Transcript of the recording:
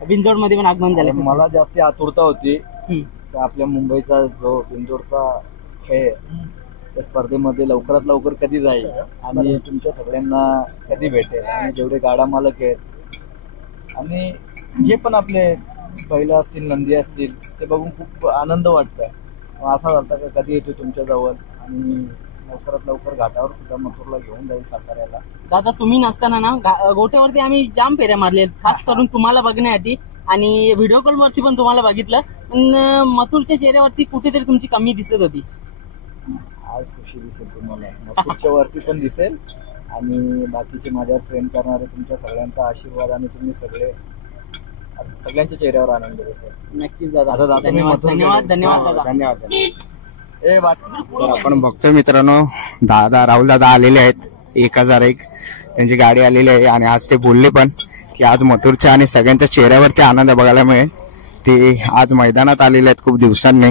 बिंजोड मध्ये पण आगमन झालं. मला जास्त आतुरता होती आपल्या मुंबईचा जो बिंजोडचा खेळ त्या स्पर्धेमध्ये लवकरात लवकर कधी जाईल आणि तुमच्या सगळ्यांना कधी भेटेल आणि जेवढे गाडा मालक आहेत आणि जे पण आपले बैल असतील नंदी असतील ते बघून खूप आनंद वाटतं. असा वाटतं का कधी येतो तुमच्या जवळ आणि लवकरात लवकर घाटावर सुद्धा मथुरला घेऊन जाईल साताऱ्याला. दादा तुम्ही नसताना ना गोट्यावरती आम्ही जाम फेऱ्या मारले खास करून तुम्हाला बघण्यासाठी आणि व्हिडिओ कॉल वरती पण तुम्हाला बघितलं पण मथुरच्या चेहऱ्यावरती कुठेतरी तुमची कमी दिसत होती. आज खुशी दिसेल तुम्हाला मथुरच्या वरती पण दिसेल आणि बाकीचे माझ्यावर प्रेम करणारे तुमच्या सगळ्यांचा आशीर्वाद आणि तुम्ही सगळ्यांच्या चेहऱ्यावर आनंद दिसेल. नक्कीच दादा. धन्यवाद धन्यवाद धन्यवाद धन्यवाद. तर आपण बघतोय मित्रांनो दादा राहुल दादा आलेले आहेत 1001 त्यांची गाडी आलेली आहे आणि आज ते बोलले पण की आज मथुरच्या आणि सगळ्यांच्या चेहऱ्यावरती आनंद बघायला मिळेल. ते आज मैदानात आलेले आहेत खूप दिवसांनी.